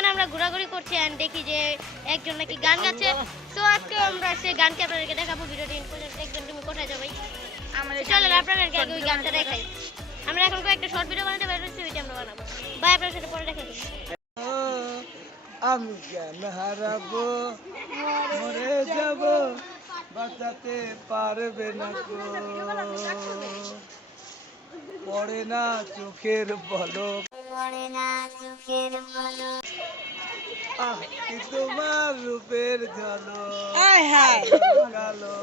এখানে আমরা ঘোরাঘুরি করছি দেখি যে একজন নাকি গান গাচ্ছে। তো আজকে আমরা সেই গানকে আপনাদেরকে দেখাবো ভিডিওটি পর্যন্ত দেখবেন তুমি কোথায় যাবে। চলেন আপনাদেরকে আগে ওই গানটা দেখাই। আমরা এখন কয়েকটা শর্ট ভিডিও বানাতে পারি ওইটা আমরা বানাবো। ভাই আপনার সাথে পরে দেখা আমি জ্ঞান হারাবো? মরে যাব বাঁচাতে পারবে না গো। পড়ে না চোখের পলক আহ, কি তোমার রূপের ঝলক? কালো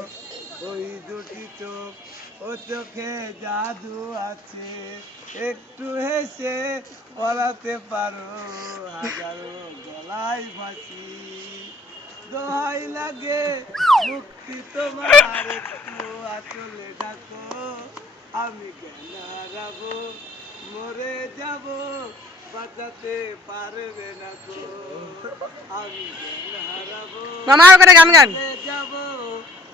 ওই দুটি চোখ ও চোখে জাদু আছে। একটু হেসে পড়াতে পারো হাজারো গলায় ভাসি। দোহাই লাগে মুক্তি তোমার একটু আচলে ডাকো। আমি কেন হারাবো? মরে যাব বাঁচাতে পারবে না গো আমি হারাবো। মামা ওখানে গান গান। যাব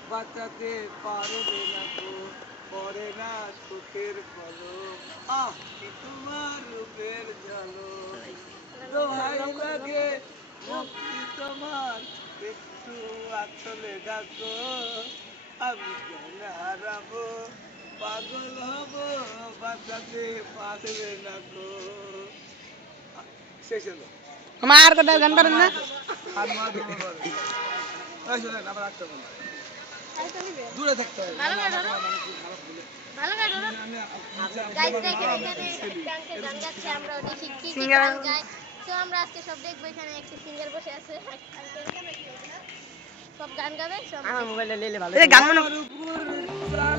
বাঁচাতে পারবে না গো পড়ে না চোখের পলক আহ তোমার রূপের ঝলক দোহাই লাগে মুক্তি তোমার। একটু আচলে ডাকো। আমি জ্ঞান হারাবো। পাগল হব বাঁচাতে পারবে না গো শেষ হলো মামা আর কোথাও গান পারেন না? আর মা। এই শোনেন, আবার একটা। দূরে থাকতে হবে। ভালো আমার ভালো আমার দেখেন এখানে গানকে গান গাচ্ছে আমরা দেখি কি কি গান গায় তো আমরা আজকে সব দেখব এখানে একটি সিঙ্গার বসে আছে। সব গান গাবে সব গান আমার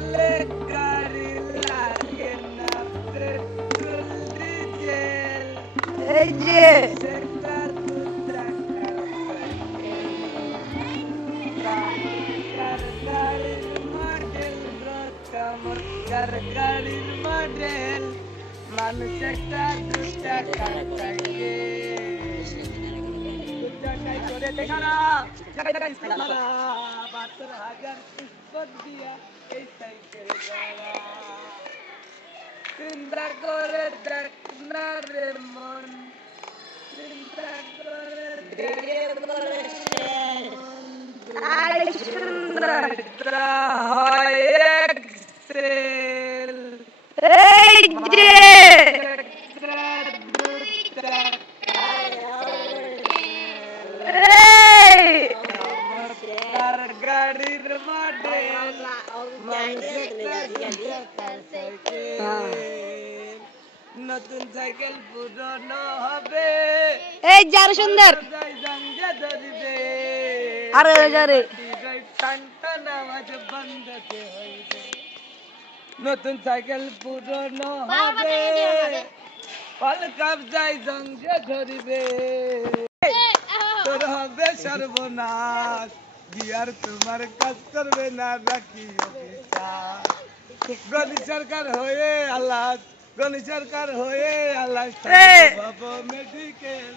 চলে না বাহাত্তর হাজার কিস্মত দিয়া এই সাইকেল গাড়া চিন্তা করে দেখ না রে মন চিন্তা করে নতুন সাইকেল পুরনো হবে। এই যার সুন্দর। ধরিবে। আরে যারে নতুন সাইকেল পুরনো হবে। ফল কাপ যাই জঙ্গে ধরিবে। তোর হবে সর্বনাশ। দিয়ার তোমার কাজ করবে না রাখি গণি সরকার হয়ে আল্লাহ গণি সরকার হয়ে আল্লাহ! মেডিকেল